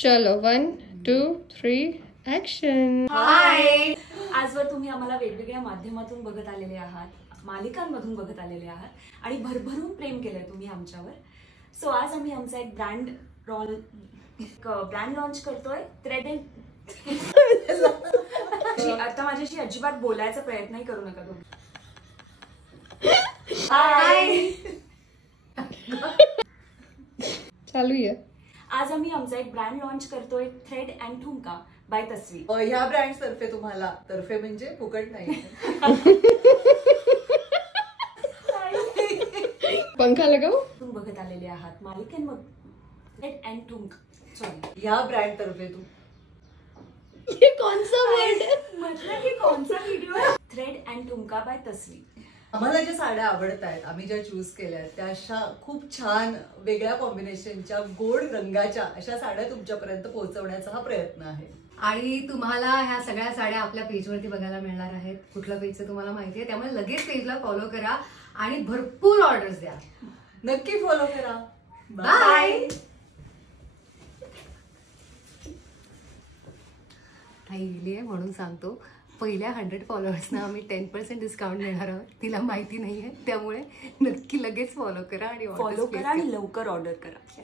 चलो 1 2 3 ऍक्शन. हाय. आजवर तुम्ही आम्हाला वेगवेगळ्या माध्यमातून बघत आलेले आहात, मालिकांमधून बघत आलेले आहात आणि भरभरून प्रेम केलंय तुम्ही आमच्यावर. सो आज आम्ही आमचा एक ब्रँड लॉन्च करतोय. थ्रेड अँड आता माझ्याशी अजिबात बोलायचा प्रयत्नही करू नका तुम्ही. हाय. चालू आहे. आज आम्ही आमचा एक ब्रँड लॉन्च करतोय, थ्रेड अँड ठुमका बाय तस्वी. ह्या ब्रँड तर्फे तुम्हाला, तर्फे म्हणजे फुकट नाही, पंखा लगाओ. तुम्ही बघत आलेले आहात मालिकांमधून थ्रेड अँड ठुमका. सॉरी, ह्या ब्रँड तर्फे तू ये कौन सा वर्ड है? म्हटलं की कोणचा व्हिडिओ. थ्रेड अँड ठुमका बाय तस्वी. आम्हाला ज्या साड्या आवडत आहेत, आम्ही ज्या चूज केल्या त्या अशा खूप छान वेगळ्या कॉम्बिनेशनच्या गोड रंगाच्या अशा साड्या तुमच्यापर्यंत पोहोचवण्याचा हा प्रयत्न आहे. आणि तुम्हाला ह्या सगळ्या साड्या आपल्या पेजवरती बघायला मिळणार आहेत. कुठलं पेजचं तुम्हाला माहिती आहे, त्यामुळे लगेच पेजला फॉलो करा आणि भरपूर ऑर्डर्स द्या. नक्की फॉलो करा. बाय. ताई गेली आहे म्हणून सांगतो, पहिल्या 100 फॉलोअर्सना आम्ही 10% डिस्काउंट देणार आहोत. तिला माहिती नाहीये, त्यामुळे नक्की लगेच फॉलो करा आणि फॉलो करा आणि लवकर ऑर्डर करा.